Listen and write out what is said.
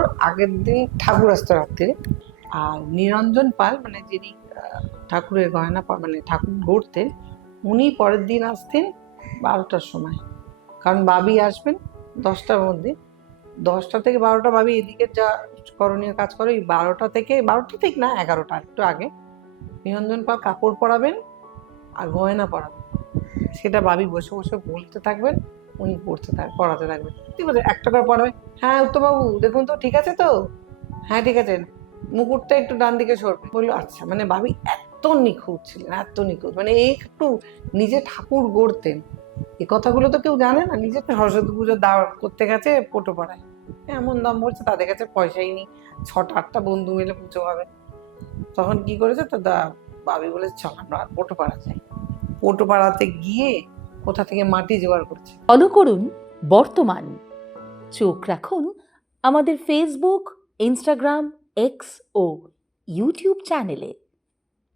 পুজোর আগের দিন ঠাকুর আসতো রাত্রে। আর নিরঞ্জন পাল মানে যিনি ঠাকুরের গয়না মানে ঠাকুর গড়তেন, উনি পরের দিন আসতেন বারোটার সময়। কারণ বাবি আসবেন দশটার মধ্যে। দশটা থেকে বারোটা বাবি এদিকে যা করণীয় কাজ করে, ওই বারোটা থেকে, বারোটা ঠিক না, এগারোটা একটু আগে। নিরঞ্জন পাল কাপড় পরাবেন আর গয়না পরাবেন। সেটা বাবি বসে বসে বলতে থাকবেন। উনি পড়তে থাক পড়াতে থাকবেন ঠিক আছে, একটা করে পড়াবে। হ্যাঁ উত্তমবাবু, দেখুন তো, ঠিক আছে তো? হ্যাঁ ঠিক আছে। মুকুটটা একটু ডান দিকে সরবে। বলল আচ্ছা মানে ভাবি এত নিখুঁত ছিলেন, এত নিখুঁত। মানে একটু নিজে ঠাকুর গড়তেন। এই কথাগুলো তো কেউ জানে না নিজে সরস্বতী পুজো দাওয়া করতে গেছে পোটো পাড়ায়। এমন দাম বলছে, তাদের কাছে পয়সাই নেই। ছটা আটটা বন্ধু মিলে পুজো হবে। তখন কি করেছে, তো দা বাবি বলেছে, চল, আমরা পোটো পাড়া যাই। পোটো পাড়াতে গিয়ে কোথা থেকে মাটি জোগাড় করছে। ফলো করুন বর্তমান। চোখ রাখুন আমাদের ফেসবুক ইনস্টাগ্রাম এক্স ও ইউটিউব চ্যানেলে